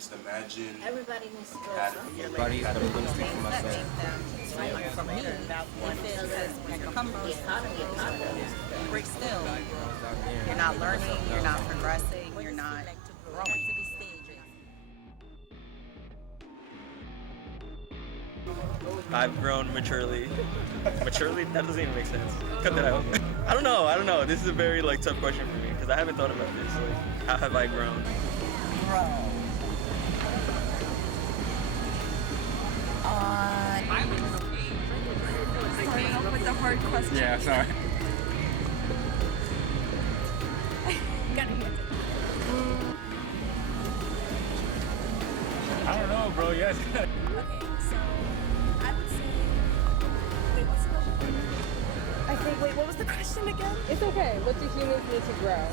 Just imagine Everybody needs to go something. Everybody had a little speak for myself. For me, when you come break still, you're not learning, you're not progressing, you're not growing. I've grown maturely. Maturely? That doesn't even make sense. Cut that out. I don't know. This is a very tough question for me because I haven't thought about this. How have I grown? Starting off with the hard question. Yeah, sorry. I don't know, bro. Yes. Okay, so I would say. Wait, what's the question? I think. Wait, what was the question again? It's okay. What do humans need to grow?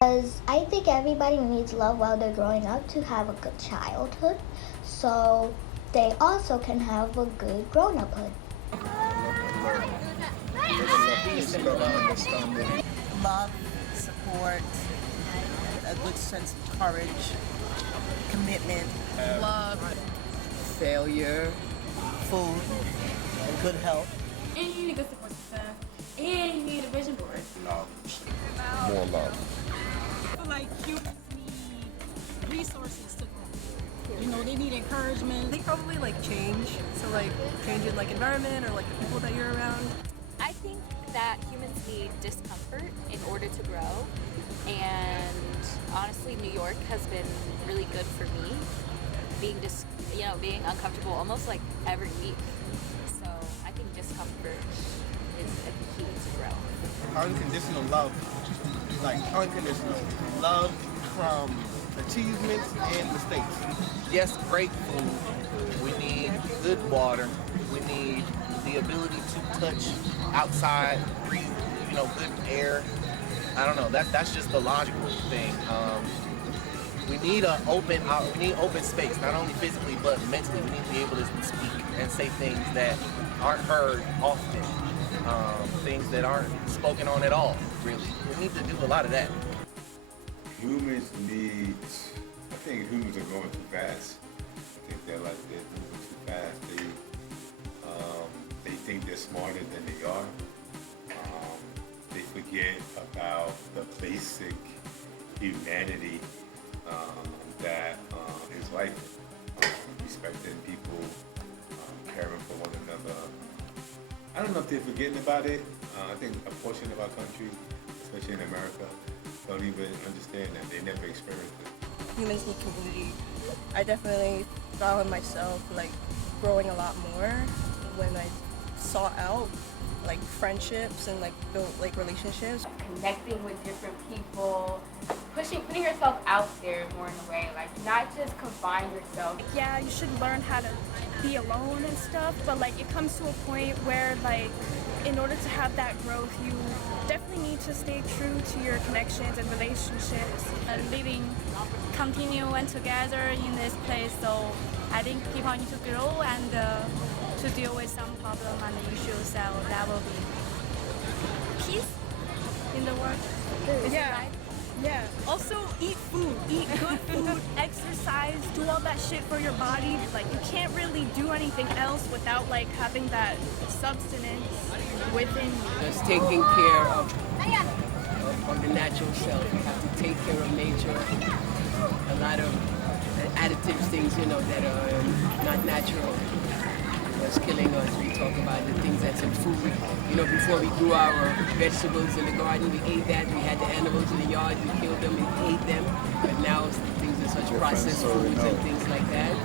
Because I think everybody needs love while they're growing up to have a good childhood, so they also can have a good grown-uphood. Love, support, a good sense of courage, commitment, Love. failure, food, good health. And you need a good support system. And you need a vision board. more love. I feel like humans need resources to grow. You know, they need encouragement. I think probably change. So changing environment or the people that you're around. I think that humans need discomfort in order to grow. And honestly, New York has been really good for me. Being uncomfortable almost every week. So I think discomfort is a key to grow. Unconditional love, unconditional love from achievements and mistakes. Yes, great food. We need good water. We need the ability to touch outside, breathe, good air. I don't know. That's just the logical thing. We need open space, not only physically but mentally. We need to be able to speak and say things that aren't heard often, things that aren't spoken on at all. Really, we need to do a lot of that. Humans need. I think humans are going too fast. I think they're moving too fast. They think they're smarter than they are. They forget about the basic humanity that is life. Respecting people, caring for one another. I don't know if they're forgetting about it. I think a portion of our country, especially in America, don't even understand that. They never experienced it. Humans need community. I definitely found myself growing a lot more when I sought out friendships and built relationships. Connecting with different people, putting yourself out there more in a way, not just confine yourself. Yeah, you should learn how to be alone and stuff, but it comes to a point where in order to have that growth, you definitely need to stay true to your connections and relationships. Living continue and together in this place, so I think people need to grow and to deal with some problem and issues, so that will be peace in the world. Is Yeah. it right? Yeah. Also, eat food, eat good food, exercise, do all that shit for your body. You can't really do anything else without having that substance within you. Just taking care of the natural self. You have to take care of nature. A lot of additives, things that are not natural. That's killing us. We talk about the things that's in food. Before we grew our vegetables in the garden, we ate that. We had the animals in the yard, we killed them, we ate them. But now things are such processed foods and things like that.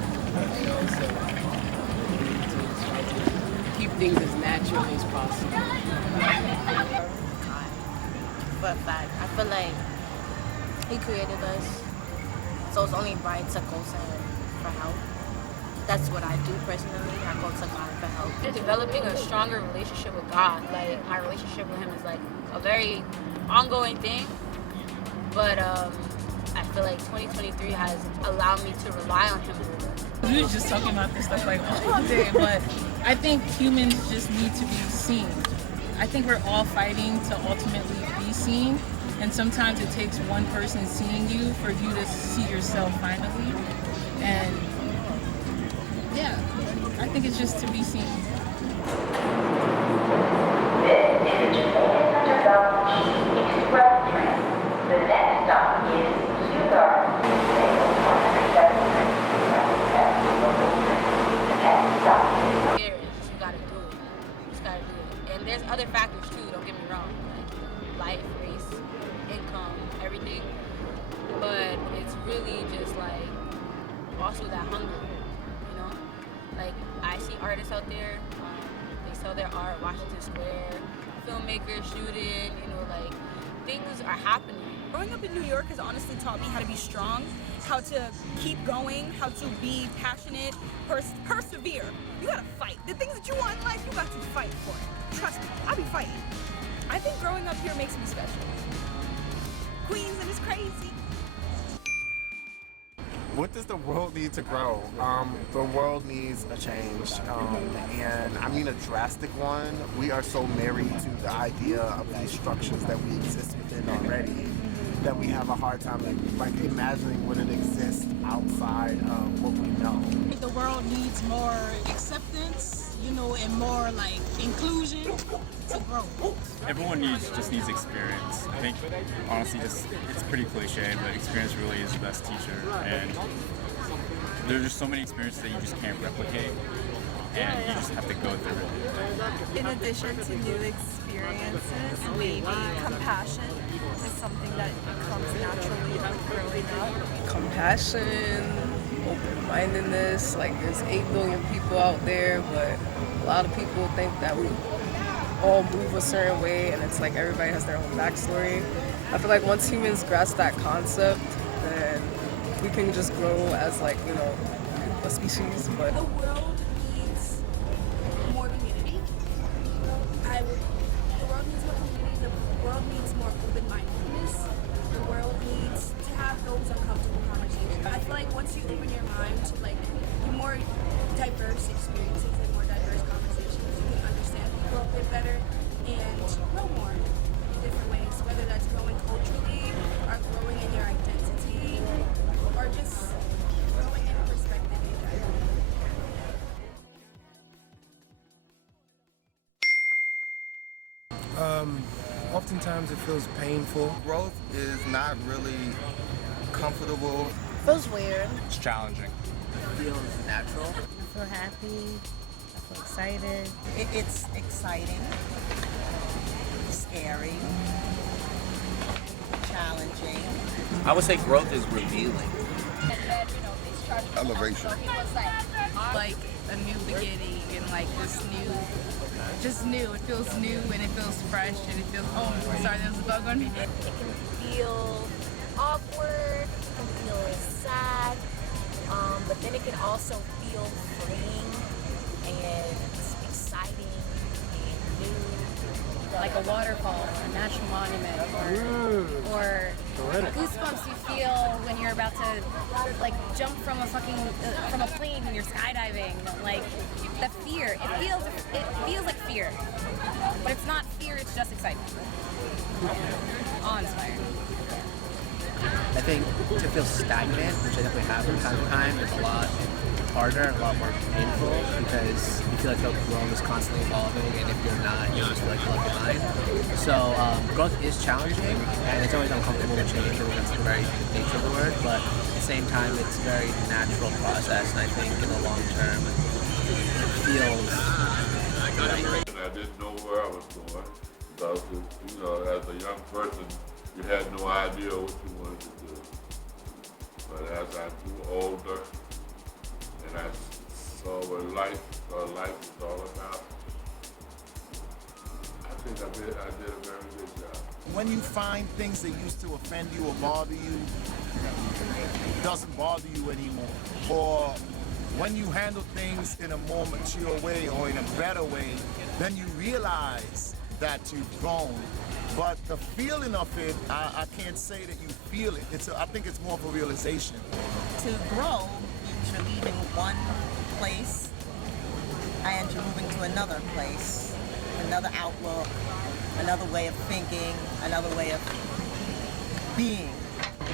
So we need to try to keep things as natural as possible. For a fact, I feel like he created us, so it's only right to go to him for help. That's what I do personally. I go to God for help. Developing a stronger relationship with God. My relationship with Him is a very ongoing thing. But I feel like 2023 has allowed me to rely on Him more. We were just talking about this stuff all day, but I think humans just need to be seen. I think we're all fighting to ultimately be seen, And sometimes it takes one person seeing you for you to see yourself finally. And yeah, I think it's just to be seen. The next stop is Stuttgart. You gotta do it. You just gotta do it. And there's other factors too, don't get me wrong. Like life, race, income, everything. But it's really just like also that hunger, you know? Like I see artists out there, they sell their art, Washington Square, filmmakers shooting, you know, like things are happening. Growing up in New York has honestly taught me how to be strong, how to keep going, how to be passionate, persevere. You gotta fight. The things that you want in life, you got to fight for it. Trust me, I'll be fighting. I think growing up here makes me special. Queens, and it's crazy. What does the world need to grow? The world needs a change, and I mean a drastic one. We are so married to the idea of these structures that we exist within already that we have a hard time like imagining what it exists outside of what we know. The world needs more acceptance, you know, and more like inclusion to grow. Everyone just needs experience. I think honestly it's pretty cliche, but experience really is the best teacher, and there's just so many experiences that you just can't replicate, and you just have to go through it. In addition to new experiences, maybe compassion is something that comes naturally with growing up. Compassion, open-mindedness, like there's 8 billion people out there, but a lot of people think that we all move a certain way, and it's like everybody has their own backstory. I feel like once humans grasp that concept, then we can just grow as like, you know, a species. But the world needs more community. The world needs more community. The world needs more open-mindedness. The world needs to have those uncomfortable conversations. I feel like once you open your mind to like more diverse experiences and more diverse conversations, you can understand people a bit better and grow more in different ways, whether that's growing culturally or growing in your identity or just growing in perspective in general. Oftentimes it feels painful. Growth is not really comfortable. Feels weird. It's challenging. It feels natural. I feel happy. I feel excited. It's exciting, scary, challenging. I would say growth is revealing. Elevation. like a new beginning and like just new. It feels new and it feels fresh and it feels, oh, sorry, there was a bug on me. It can feel awkward, it can feel sad, but then it can also feel freeing and exciting and new. Like a waterfall, or a national monument, or goosebumps you feel when you're about to like jump from a from a plane when you're skydiving. Like the fear, it feels like fear, but it's not fear. It's just excitement. Awe-inspiring. I think to feel stagnant, which I definitely have from time to time, is a lot harder, a lot more painful, because you feel like the world is constantly evolving, and if you're not, you're just like left behind. So growth is challenging, and it's always uncomfortable to change. I think that's the very nature of the word, but at the same time, it's a very natural process, and I think in the long term, it feels right. I didn't know where I was going, because you know, as a young person, you had no idea what you wanted to do. But as I grew older, and I saw what life was all about, I think I did a very good job. When you find things that used to offend you or bother you, it doesn't bother you anymore. Or when you handle things in a more mature way or in a better way, then you realize that you've grown. But the feeling of it, I can't say that you feel it. I think it's more of a realization. To grow means you're leaving one place and you're moving to another place, another outlook, another way of thinking, another way of being.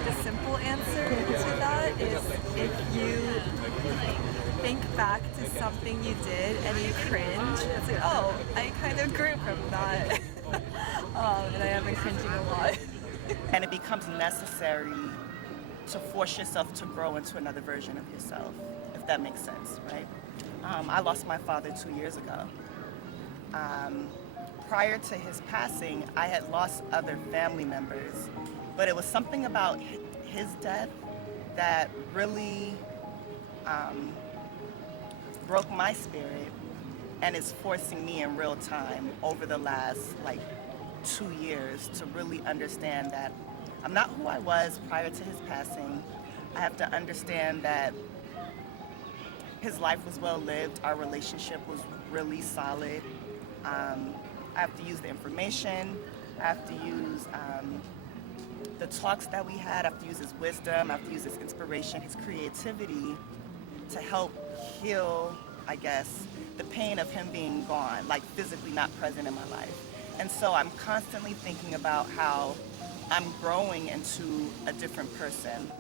The simple answer to that is if you think back to something you did and you cringe, it's like, oh, I kind of grew from that. And I have been cringing a lot. And it becomes necessary to force yourself to grow into another version of yourself, if that makes sense, right? I lost my father 2 years ago. Prior to his passing, I had lost other family members, but it was something about his death that really broke my spirit and is forcing me in real time over the last 2 years to really understand that I'm not who I was prior to his passing. I have to understand that his life was well lived, our relationship was really solid. I have to use the information, I have to use the talks that we had, I have to use his wisdom, I have to use his inspiration, his creativity to help heal, I guess, the pain of him being gone, like physically not present in my life. And so I'm constantly thinking about how I'm growing into a different person.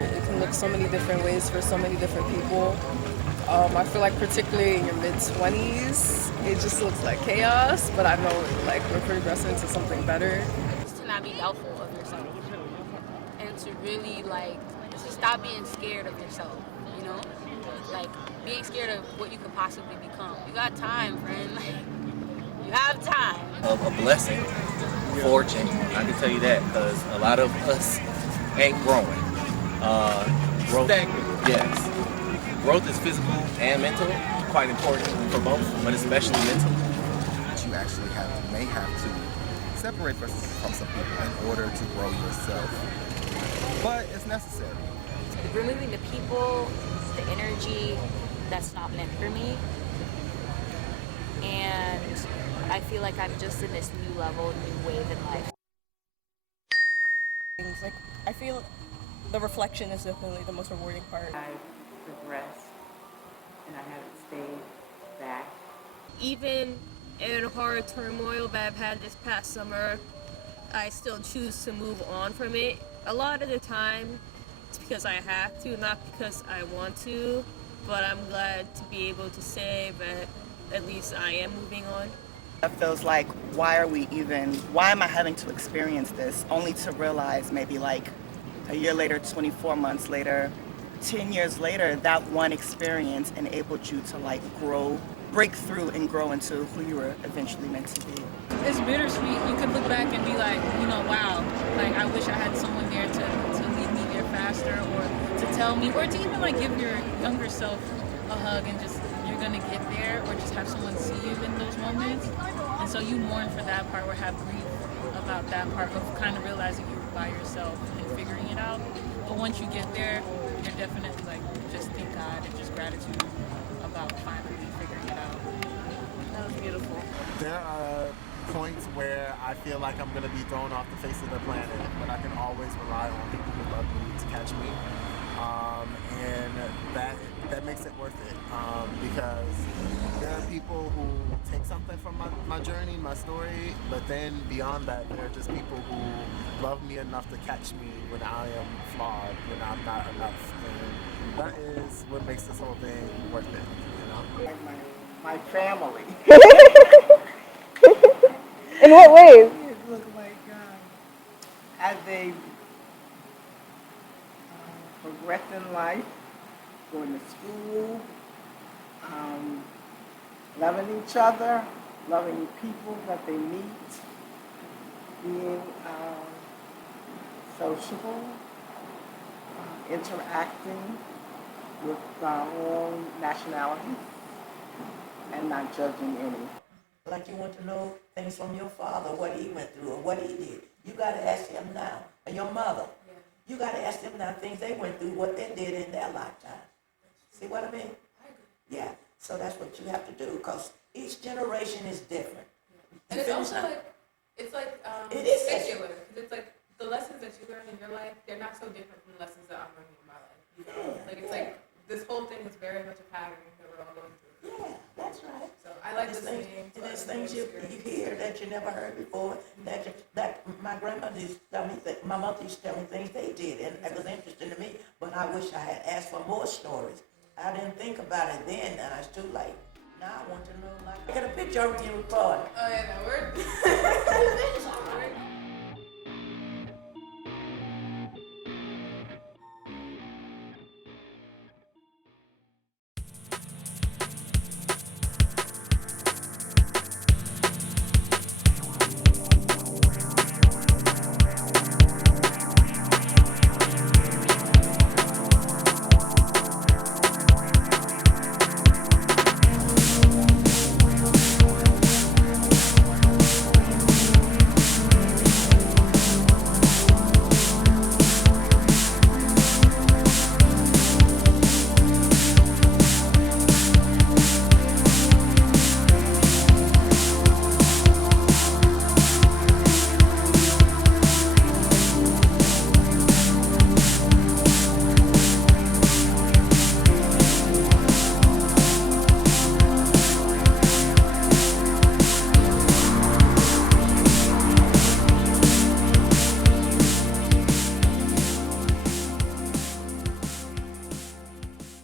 It can look so many different ways for so many different people. I feel like particularly in your mid-20s, it just looks like chaos, but I know like we're progressing to something better. Just to not be doubtful of yourself and to really to stop being scared of yourself, you know? Like being scared of what you could possibly become. You got time, friend. You have time. A blessing, fortune, I can tell you that, because a lot of us ain't growing. Growth, yes. Growth is physical and mental, quite important for both, but especially mental. You actually may have to separate from some people in order to grow yourself. But it's necessary. Removing the people, the energy that's not meant for me. And I feel like I'm just in this new level, new wave in life. Like, I feel the reflection is definitely the most rewarding part. I've progressed and I haven't stayed back. Even in hard turmoil that I've had this past summer, I still choose to move on from it. A lot of the time, it's because I have to, not because I want to, but I'm glad to be able to say that at least I am moving on. It feels like, why am I having to experience this, only to realize maybe a year later, 24 months later, 10 years later, that one experience enabled you to grow, break through and grow into who you were eventually meant to be. It's bittersweet. You could look back and be like, wow, I wish I had someone there to lead me there faster, or to tell me, or to even give your younger self a hug and just, you're gonna get there, or just have someone see you in those moments. And so you mourn for that part, or have grief about that part of kind of realizing you were by yourself and figuring it out. But once you get there, you're definitely just thank God and just gratitude about finally figuring it out. That was beautiful. There are points where I feel like I'm going to be thrown off the face of the planet, but I can always rely on people who love me to catch me. And that makes it worth it, because there are people who take something from my journey, my story, but then beyond that, there are just people who love me enough to catch me when I am flawed, when I'm not enough. And that is what makes this whole thing worth it, you know? My family. In what ways? It looked like as they progressed in life, going to school, loving each other, loving people that they meet, being sociable, interacting with all nationalities, and not judging any. Like you want to know things from your father, what he went through or what he did. You got to ask him now, or your mother. You got to ask them now things they went through, what they did in their lifetime. See what I mean? Yeah. So that's what you have to do, because each generation is different. And it's also it is secular, because it's the lessons that you learn in your life, they're not so different from the lessons that I'm learning in my life. Like it's like this whole thing is very much a pattern that we're all going through. Yeah, that's right. So I like There's listening. things, and there's things you hear that you never heard before. That my grandmother used to tell me, that my mother used to tell me things they did, and it was interesting to me. But I wish I had asked for more stories. I didn't think about it then, and it's too late. Now I want to know. Like, I got a picture of you recording. Oh yeah, no, we're.